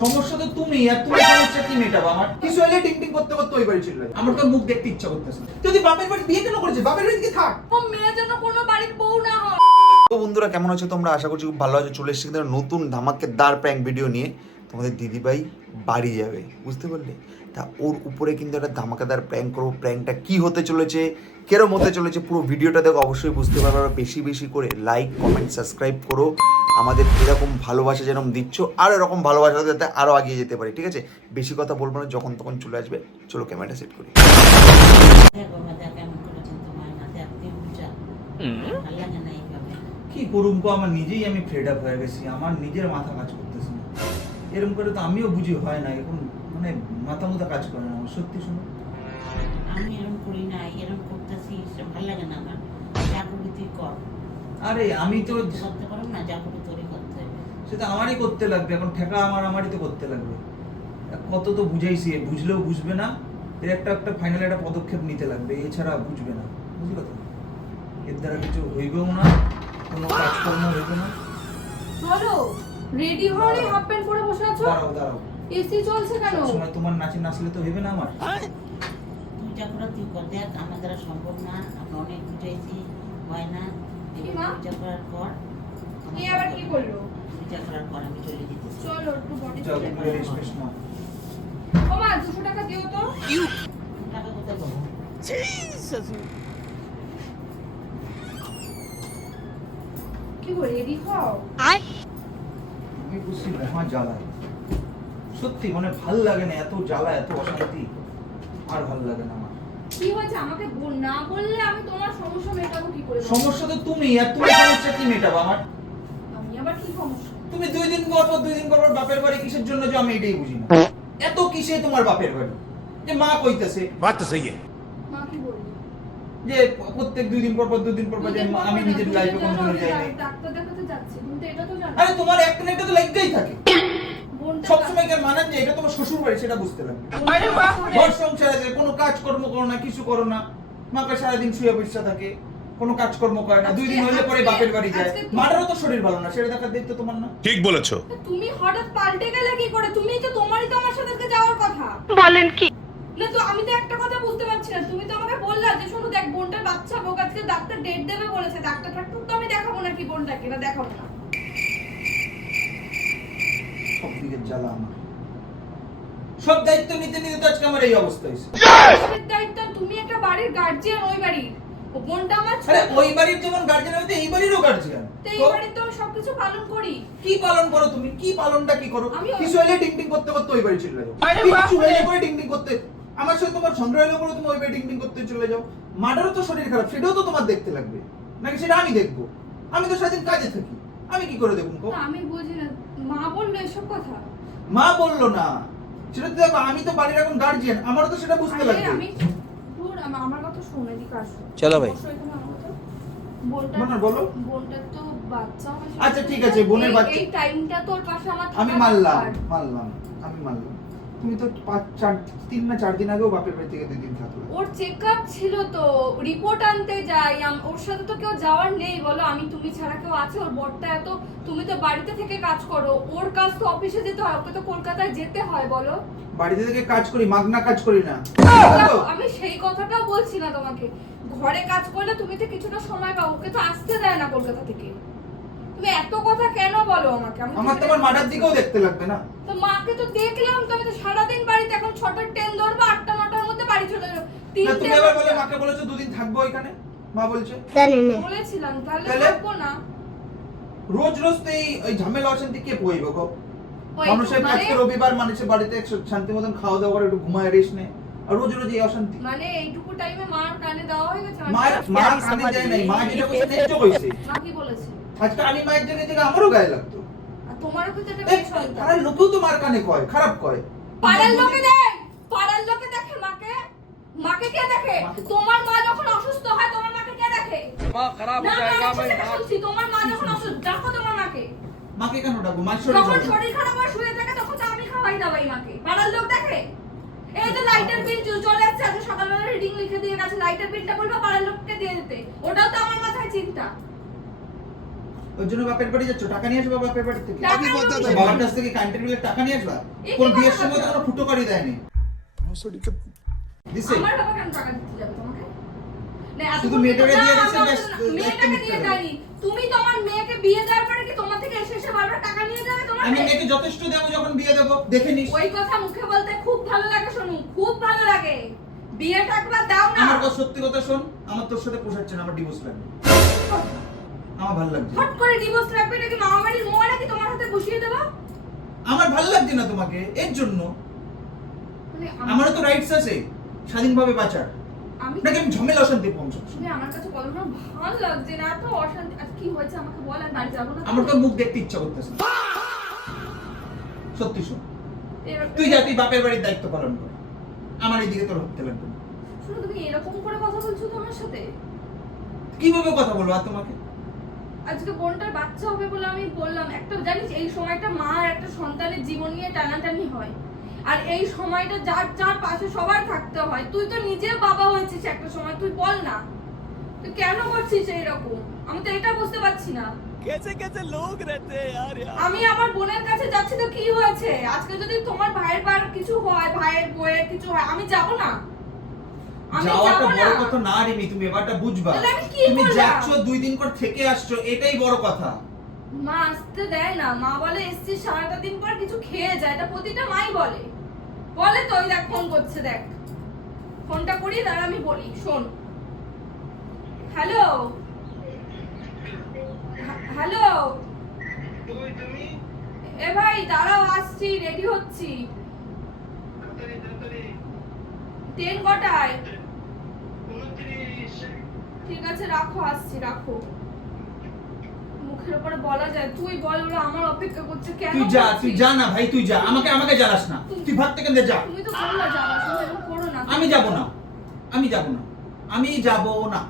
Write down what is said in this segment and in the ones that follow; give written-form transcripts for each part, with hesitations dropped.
সমস্যা তো তুমি আর তুমি সমস্যা কি মেটাবো? আমার কিছু হলে টিং টিং করতে করতে ওই বাড়ি চলে যায়। আমার তো মুখ দেখতে ইচ্ছা করতেছে। যদি বাপের বাড়ি বিয়ে কেন করেছে? বাপের বাড়ি কি থাক? ও মেয়ে যেন কোনো বাড়ির বউ না হয়। তো বন্ধুরা কেমন আছো তোমরা? আশা করছি খুব ভালো আছো। চলে এসেছি কিন্তু নতুন ধামাকেদার প্র্যাঙ্ক ভিডিও নিয়ে। তোমাদের দিদিভাই বাড়ি যাবে, বুঝতে পারলে? তা ওর উপরে কিন্তু একটা ধামাকেদার প্র্যাঙ্ক করবো। প্র্যাঙ্কটা কি হতে চলেছে, কেরম হতে চলেছে, পুরো ভিডিওটা দেখো, অবশ্যই বুঝতে পারবে। আর বেশি বেশি করে লাইক, কমেন্ট, সাবস্ক্রাইব করো। আমাদের এরকম ভালোবাসা যেরকম দিচ্ছ, আর এরকম ভালোবাসা যাতে আরও এগিয়ে যেতে পারি, ঠিক আছে? বেশি কথা বলবো না, যখন তখন চলে আসবে। চলো ক্যামেরাটা সেট করি। কি করুম গো, আমার নিজেই আমি ফেড আপ হয়ে গেছি। আমার নিজের মাথা কাজ করতেছে না। এরকম করে তো আমিও বুঝি হয় না, এখন মানে মাথা মুথা কাজ করে না আমার, সত্যি শুনো। আমি এরকম করি না, এরকম করতেছি, ভালো লাগে না আমার। যা করবি তুই কর। আরে আমি তো করতে পারো না, যা করবি তোরই করতে হবে। সেটা আমারই করতে লাগবে, এখন ঠেকা আমারই তো করতে লাগবে। কত তো বুঝাইছি, বুঝলেও বুঝবে না। এর একটা ফাইনাল একটা পদক্ষেপ নিতে লাগবে, এছাড়া বুঝবে না। বুঝলি কথা? এর দ্বারা কিছু হইবেও না, কোনো কাজকর্ম হইবে না। চলো রেডি হওয়ারই হাফ প্যান্ট পরে বসে আছো। দাঁড়াও এসি চলছে কেন? সময় তোমার নাচলে তো হইবে না আমার। তুই যা করো তুই কর। দেখ আমার দ্বারা সম্ভব না, আমি অনেক বুঝাইছি, হয় না। কি মা? তুই যা করার কর। কি আবার কি করলো? তুই যা করার কর, আমি চলে যেতেছি। চলো একটু বডি যাও, স্প্রে একটু করো। রেস্ট নাও। ও মা 200 টাকা দিও তো। টাকা কোথায় পাবো? কি গো রেডি হও। আমি বুঝছি মহা জ্বালা, সত্যি মানে ভাল লাগে না, এত জ্বালা, এত অশান্তি আর ভাল লাগে না আমার। কি হয়েছে আমাকে না বললে আমি তোমার সমস্যা মেটাবো কি করে? সমস্যা তো তুমি আর তুমি সমস্যা কি মেটাবো আমার? আমি আবার কি সমস্যা? তুমি দুই দিন পর বাপের বাড়ি কিসের জন্য যে আমি এটাই বুঝি না। এত কিসে তোমার বাপের বাড়ি? যে মা কইতেছে बात तो सही है। মা কি বলবে? যে প্রত্যেক দুই দিন পর যে আমি নিজের লাইফে কোনো যাই নাই। ডাক্তার দেখাতে যাচ্ছি, কিন্তু এটা তো জানো। আরে তোমার একটা না একটা তো লাগতেই থাকে। বোনটা সবসময় কেন মানেন যে এটা তোমার শ্বশুর বাড়ি, সেটা বুঝতে লাগবে। ঘর সংসার আছে, কোনো কাজকর্ম করো না, কিছু করো না। মাকে সারাদিন শুয়ে বসে থাকে, কোনো কাজকর্ম করে না। দুই দিন হইলে পরে বাপের বাড়ি যায়। মাটারও তো শরীর ভালো না, সেটা দেখার দায়িত্ব তোমার না? ठीक বলেছো। তুমি হঠাৎ পাল্টে গেলে কি করে? তোমারই তো আমার সাথে আজকে যাওয়ার কথা। বলেন কি? না তো আমি তো একটা কথা বুঝতে পারছি না। তুমি তো আমাকে বললা যে শোনো দেখ বোনটার বাচ্চা হোক, আজকে ডাক্তার ডেট দেবে বলেছে। ডাক্তার তো আমি দেখাবো না, কি বোনটাকে না দেখাবো না। সব দিকের জ্বালা আমার। সব দায়িত্ব নিতে নিতে তো আজকে আমার এই অবস্থা হয়েছে। এর দায়িত্ব তুমি একটা বাড়ির গার্জিয়ান, ওই বাড়ির। ও বোনটা আমার আরে ওই বাড়ির যেমন গার্জিয়ান হইতে এই বাড়িরও গার্জিয়ান। তো এই বাড়ির তো আমি সবকিছু পালন করি। কি পালন করো তুমি? কি পালনটা কি করো? আমি- কিছু হইলে টিং টিং করতে করতে ওই বাড়ি চলে যাও। কিছু হইলে করে টিং টিং করতে, আমার সাথে তোমার ঝগড়া হইলে পরে তুমি ওই বাড়ি টিং টিং করতে চলে যাও। মাটারও তো শরীর খারাপ, সেটাও তো তোমার দেখতে লাগবে নাকি? সেটা আমি দেখবো? আমি তো সারাদিন কাজে থাকি, আমি কি করে দেখুন? না আমি বুঝি না, মা বললো এসব কথা। মা বললো না, সেটা তো দেখো, আমি তো বাড়ির এখন গার্জিয়ান, আমারও তো সেটা বুঝতে আরে লাগবে। আমি দূর আমার কথা শোনো, এদিকে আসো। চলো ভাই। বসো এখানে আমার কথা। বোনটা বলো। বোনটার তো বাচ্চা হয়েছে। আচ্ছা, ঠিক আছে, বোনের বাচ্চা- এই টাইমটা তোর পাশে আমার আমি থাকা মানলাম দরকার। তুমি তো 3 না 4 দিন আগেও বাপের বাড়ি থেকে 2 দিন থাকলো। ওর চেকআপ ছিল তো, রিপোর্ট আনতে যাই। ওর সাথে তো কেউ যাওয়ার নেই বলো, তুমি ছাড়া কেউ আছে? ওর বড়টা এত, তুমি তো বাড়িতে থেকে কাজ করো, ওর কাজ তো অফিসে যেতে হয়, ওকে তো কলকাতায় যেতে হয় বলো। বাড়িতে থেকে কাজ করি, মাগনা কাজ করি না। আমি সেই কথাটাও বলছি না তোমাকে। ঘরে কাজ করলে তুমি তো কিছুটা সময় পাও, ওকে তো আসতে দেয় না কলকাতা থেকে। তুমি এত কথা কেন বলো আমাকে? আমার তোমার মাটার দিকেও দেখতে লাগবে না? তো মাকে তো দেখলাম, তো আমি তো সারাদিন বাড়িতে, এখন 6টার ট্রেন ধরবো, 8টা 9টার মধ্যে বাড়ি চলে যাবো। না, তুমি আবার বলে মাকে বলেছো 2 দিন থাকবো এখানে, মা বলছে। বলেছিলাম তাহলে তাহলে? থাকবো না। রোজ তো এই ঝামেলা অশান্তি কে বইবে গো? ওই মানুষের মানে- আজকে রবিবার, মানুষের বাড়িতে শান্তি মতন খাওয়া দাওয়া করে একটু ঘুমায় রেস্ট নেয়, আর রোজ এই অশান্তি। মানে এইটুকু টাইমে মার কানে দেওয়া হয়ে গেছে। মা কানে যায় নাই, মা যেটা কইছে তেজো কইছে। মা কি বলেছে? আজকে আমি মায়ের জায়গায় থেকে আমারও গায়ে লাগতো। আর তোমারও কিন্তু একটা এই বেশ সন্তান। পাড়ার লোকেও তো মার কানে কয়, খারাপ কয়। পাড়ার লোকে দেয়, পাড়ার লোকে দেখে মাকে। মাকে কে দেখে? তোমার মা যখন অসুস্থ হয় তোমার মাকে কে দেখে? মা খারাপ না, हो जाएगा আমি मैं শুনছি, তোমার মা যখন অসুস্থ, দেখো তোমার মাকে। মাকে কেন ডাকবো? মার শরীর যখন ভালো না। শরীর খারাপ হয় শুয়ে থাকে, তখন তো আমি খাওয়াই দাওয়াই মাকে। পাড়ার লোক দেখে? এই যে লাইটের বিল চলে যাচ্ছে, আজকে সকালবেলা রিডিং লিখে দিয়ে গেছে, লাইটের বিলটা বলবো পাড়ার লোককে দিয়ে দিতে। ওটাও তো আমার মাথায় চিন্তা। ওর জন্য বাপের বাড়ি যাচ্ছ, টাকা নিয়ে আসবা বাপের বাড়ি থেকে? টাকা নিয়ে আসবো। বাবার কাছ থেকে কারেন্টের বিলের টাকা নিয়ে আসবা? এ কি কোন কথা বিয়ের সময় তো বলছো? কোনো ফুটো করি দেয়নি দিছে? আমার বাবা কেন টাকা দিতে যাবে তোমাকে? না, এত শুধু বলতে মেয়েটাকে না, দিয়ে আমার দিছে, বাবা ব্যাস, তো না, দায়িত্ব মেয়েটাকে নিতে দিয়ে হবে। দেয়নি। তুমি তোমার মেয়েকে বিয়ে দেওয়ার পরে কি তোমার থেকে এসে বারবার টাকা নিয়ে যাবে তোমার আমি মেয়ে? মেয়েকে যথেষ্ট দেবো যখন বিয়ে দেবো, দেখে নিস। ওই কথা মুখে বলতে খুব ভালো লাগে শোনো, খুব ভালো লাগে। বিয়েটা একবার দাও না। আমার কথা সত্যি কথা শোন, আমার তোর সাথে পোষাচ্ছে না, আমার ডিভোর্স লাগবে। আমার ভালো লাগছে না। হট করে ডিভোর্স লাগবে, এটা কি মামা বাড়ির মোয়া নাকি তোমার হাতে বসিয়ে দেবো? আমার ভালো লাগছে না তোমাকে, এর জন্য। মানে আমারও তো রাইটস আছে স্বাধীনভাবে বাঁচার, আমি নাকি আমি ঝামেলা অশান্তি পৌঁছাচ্ছি? তুমি আমার কাছে বলো না, ভালো লাগছে না, এত অশান্তি। আজ কি হয়েছে আমাকে বল, আমি বাড়ি যাবো না। আমার তোর মুখ দেখতে ইচ্ছা করতেছে না। সত্যি শোন, তুই যা, তুই বাপের বাড়ির দায়িত্ব পালন কর, আমার এদিকে তোর হতে লাগবে না। শুনো, তুমি এরকম করে কথা বলছো তোমার সাথে? কিভাবে কথা বলবো আর তোমাকে? আজকে বোনটার বাচ্চা হবে বলে আমি বললাম। একটা জানিস, এই সময়টা মা আর একটা সন্তানের জীবন নিয়ে টানাটানি হয়, আর এই সময়টা যার যার পাশে সবার থাকতে হয়। তুই তো নিজেও বাবা হয়েছিস একটা সময়, তুই বল না তুই কেন করছিস এইরকম? আমি তো এটা বুঝতে পারছি না। कैसे कैसे लोग रहते हैं यार আমি আমার বোনের কাছে যাচ্ছি তো কি হয়েছে? আজকে যদি তোমার ভাইয়ের বার কিছু হয়, ভাইয়ের বউয়ের কিছু হয়, আমি যাব না। আমি যাওয়াটা যাব না। বড় কথা না রিমি, তুমি এবারটা বুঝবা। তাহলে আমি কি তুমি করলাম? যাচ্ছ 2 দিন পর থেকে আসছো, এটাই বড় কথা। মা আসতে দেয় না, মা বলে এসছি সারাটা দিন পর কিছু খেয়ে যায়, এটা প্রতিটা মাই বলে। বলে তো, ওই দেখ ফোন করছে, দেখ ফোনটা করি, দাঁড়া আমি বলি, শোন। হ্যালো হ্যালো, এ ভাই দাঁড়াও, আসছি, রেডি হচ্ছি। ট্রেন কটায়? ঠিক আছে রাখো, আসছি, রাখো। মুখের উপরে বলা যায়, তুই বল, ওরা আমার অপেক্ষা করছে কেন? তুই যা, তুই করছিস? যা না ভাই, তুই যা, আমাকে জ্বালাস না। তুই ভাত থেকে যা। তুমি তো বললা যাবা, তুমি এরকম করো না। আমি যাব না, আমি যাব না, আমি যাব না।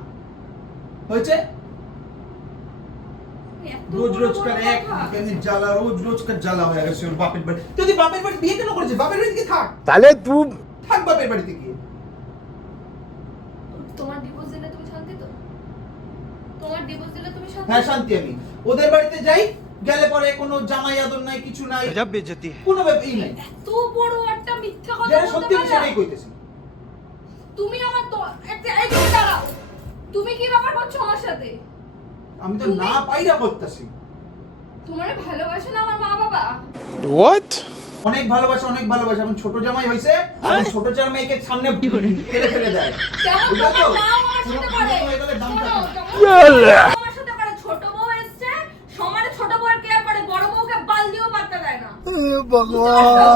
হয়েছে? এত রোজ বড় রোজ বড় কার এক কথা। জ্বালা, রোজ কার জ্বালা হয়ে গেছে ওর বাপের বাড়ি। তুই বাপের বাড়ি বিয়ে কেন করেছিস? বাপের বাড়িতে থাক, साले तू থাক বাপের বাড়িতে গিয়ে। তোমার ডিভোর্স দিলে তুমি শান্তি তো? তোমার ডিভোর্স দিলে তুমি শান্তি? হ্যাঁ শান্তি। আমি ওদের বাড়িতে যাই, গেলে পরে কোনো জামাই আদর নাই, কিছু নাই, गजब बेइज्जती है কোনো ব্যাপারই নাই। এত বড় একটা মিথ্যা কথা যেটা বলতে সত্যি আমি পারলা? সেটাই কইতেছি। তুমি আমার তো একটা এইদিকে দাঁড়াও। তুমি কি ব্যাপার করছো আমার সাথে? আমি তো তুমি- না পাইরা করতেছি। তোমারে ভালোবাসে না আমার মা বাবা? व्हाट অনেক ভালোবাসা, অনেক ভালোবাসা। এখন ছোট জামাই হইছে, এখন ছোট জামাইকে সামনে ফেলে দেয়। কেমন বুঝলে তো? তোমার মা আমার সাথে পুরো করে? হয়ে গেলে দাম শোনো, থাকে না। কেমন আমার সাথে করে? ছোট বউ এসছে, সমানে ছোট বউয়ের কেয়ার করে, বড় বউকে বাল দিয়েও পাত্তা দেয় না।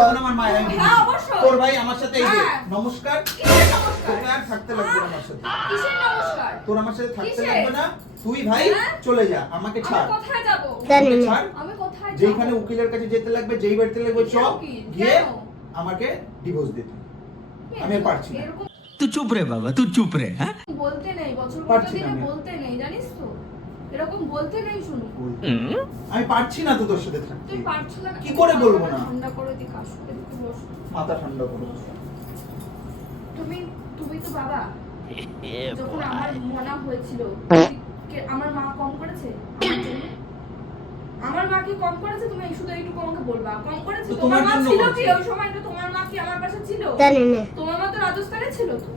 এখন আমার মায়ের আমি হ্যাঁ, বুঝি। অবশ্যই। তোর ভাই আমার সাথে এই যে হ্যাঁ। নমস্কার, কিসের নমস্কার? তোকে আর থাকতে লাগবে না আমার সাথে। কিসের নমস্কার? তোর আমার সাথে থাকতে কিসের? লাগবে না। তুই ভাই হ্যাঁ? চলে যা, আমাকে আমি ছাড়। কোথায় যাব? আমাকে ছাড়। আমি কোথায় যাব? যেখানে উকিলের কাছে যেতে লাগবে, যেই বাড়িতে লাগবে কিসের চল, উকিল? গিয়ে কেন? আমাকে ডিভোর্স দে তুই। আমি আর পারছি না। এরকম तू चुप रे बाबा तू चुप रे हाँ বলতে নেই, বছর পারছি দিনে না আমি। বলতে নেই, জানিস তো? এরকম বলতে নেই, শুনো। আমি পারছি না তো তোর সাথে থাকতে। তুই পারছো না, কি করে বলবো না? ঠান্ডা করে দি, কাশ করে দি, তুই বস। মাথা ঠান্ডা করো। তুমি তো বাবা, যখন আমার মনা হয়েছিল, আমার মা কম করেছে আমার জন্য? আমার মা কি কম করেছে? তুমি শুধু এইটুকু আমাকে বলবা, কম করেছে? তো তোমার মা তোমার জন্য ছিল করেছে। কি ওই সময়টা? তোমার মা কি আমার পাশে ছিল? তোমার মা তো রাজস্থানে ছিল তো।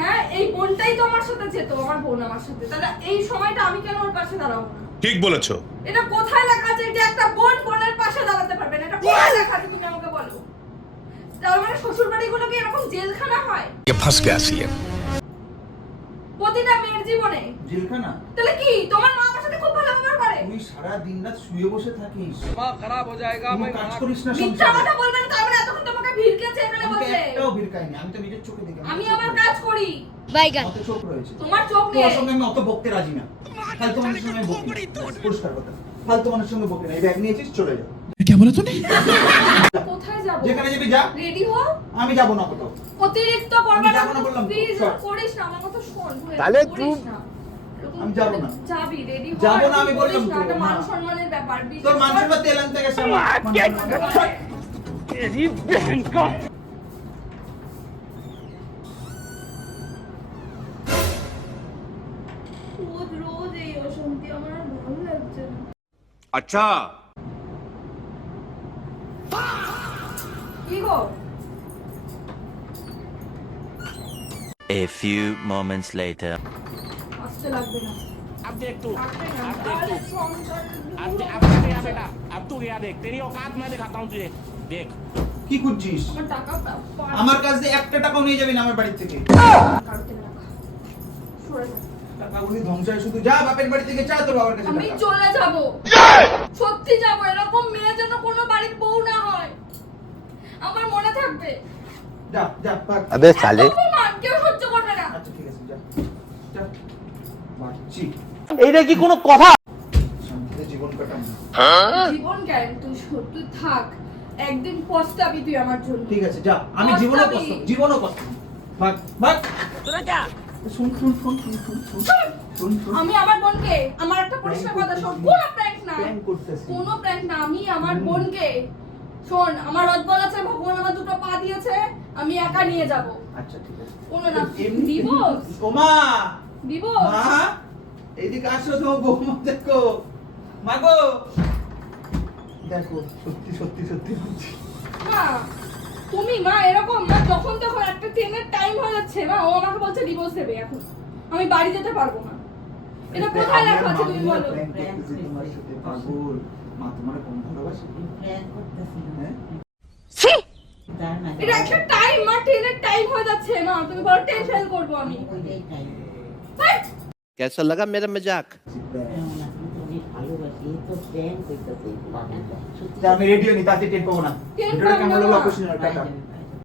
হ্যাঁ, এই বোনটাই তো আমার সাথে যেত, আমার বোন আমার সাথে। তাহলে এই সময়টা আমি কেন ওর পাশে দাঁড়াবো না? ঠিক বলেছো। এটা কোথায় লেখা আছে যে একটা বোন বোনের পাশে দাঁড়াতে পারবে না? এটা কোথায় লেখা আছে তুমি আমাকে বলো। তার মানে শ্বশুর বাড়িগুলো কি এরকম জেলখানা হয় ये फंस गया सीएम। প্রতিটা মেয়ের জীবনে? জেলখানা? তাহলে কি তোমার মা আমার সাথে খুব ভালো ব্যবহার করে? তুই সারা দিন রাত শুয়ে বসে থাকিস, दिमाग खराब हो जाएगा কোনো কাজ করিস না মিথ্যা সংসারে। কথা বলবে না, তার মানে এতক্ষণ তোমাকে ভিড়কেছে এখানে আমি তো বসে। একটাও ভিড়কাইনি, আমি তো নিজের চোখে দেখি। আমি আমার কাজ করি। অত চোখ রয়েছে। তোমার চোখ নেই। তোমার সঙ্গে আমি অত বকতে রাজি না। ফালতু মানুষের সঙ্গে আমি বকি না। পরিষ্কার কথা, ফালতু মানুষের সঙ্গে বকি না। এই ব্যাগ নিয়েছিস, চলে যা। क्या बोला तूने কোথায় যাব? যেখানে যাবি যা, রেডি হও। আমি যাবো না কোথাও। অতিরিক্ত করবে আমি যাবো না বললাম তো, প্লিজ, সর। করিস না, আমার কথা শোন। তাহলে করিস তুই- না। এরকম আমি যাবো না। যাবি, রেডি হও। যাবো না, এরকম আমি করিস বললাম না, তো, এটা মান না। সম্মানের ব্যাপার। তোর বিশেষ মানুষের করে- বা তেল আনতে গেছে আমার। तेरी बहन का রোজ রোজ এই অশান্তি, আমার আর ভালো লাগছে अच्छा কি গো A few moments later. আসতে লাগবে না अब देख तू লাগবে না। अब देख আরে तू সংসার अब तू गया बेटा अब तू गया देख तेरी औकात मैं दिखाता हूँ तुझे देख কি করছিস আমার টাকা আমার কাছ থেকে একটা টাকাও নিয়ে যাবি না আমার বাড়ি থেকে কাটতে না সরে যা। টাকাগুলি ধ্বংস হয় শুধু যা বাপের বাড়ি থেকে যা তোর বাবার কাছে আমি টাকা। চলে যাব সত্যি যাব এরকম মেয়ে যেন কোনো বাড়ির বউ না হয় আমার মনে থাকবে যা যা ভাগ। अबे साले এত অপমান কেউ সহ্য করবে না আচ্ছা ঠিক আছে যা যা বাচ্চি এইটা কি কোনো কথা? শান্তিতে জীবন কাটাম জীবন কেন তুই থাক একদিন পস্তাবি তুই আমার জন্য ঠিক আছে যা আমি জীবনও পছন্দ ভাগ ভাগ শুন শুন শুন শুন শুন শুন শুন শুন আমি আমার বোনকে আমার একটা পরিষ্কার কথা শোন কোনো প্র্যাঙ্ক না প্র্যাঙ্ক করতেছি কোনো প্র্যাঙ্ক না আমি আমার বোনকে শোন আমার রথবল আছে ভগবান আমার দুটো পা দিয়েছে আমি একা নিয়ে যাব আচ্ছা ঠিক আছে কোনো না এমনি দিব ওমা দিব মা এইদিকে আসো তোমার বৌমা দেখো মা গো দেখো সত্যি সত্যি সত্যি বলছি মা তুমি মা এরকম মা যখন তখন একটা ট্রেনের টাইম হয়ে যাচ্ছে মা ও আমাকে বলছে ডিভোর্স দেবে এখন আমি বাড়ি যেতে পারবো না এটা কোথায় লেখা আছে তুমি বলো তোমার সাথে পাগল মা তোমার কম ভালোবাসে প্র্যাঙ্ক করতেছি হ্যাঁ তার না এটা একটা টাইম মা ট্রেনের টাইম হয়ে যাচ্ছে মা তুমি বলো ট্রেন ফেল করবো আমি ওইটাই টাইম হাট! कैसा लगा मेरा मजाक? ভালোবাসি তো প্র্যাঙ্ক করতেছি আমি রেডিও নি তাতে টেন পাবো না টেন ভিডিওটা পাবো কেমন না। লাগলো অবশ্যই টাটা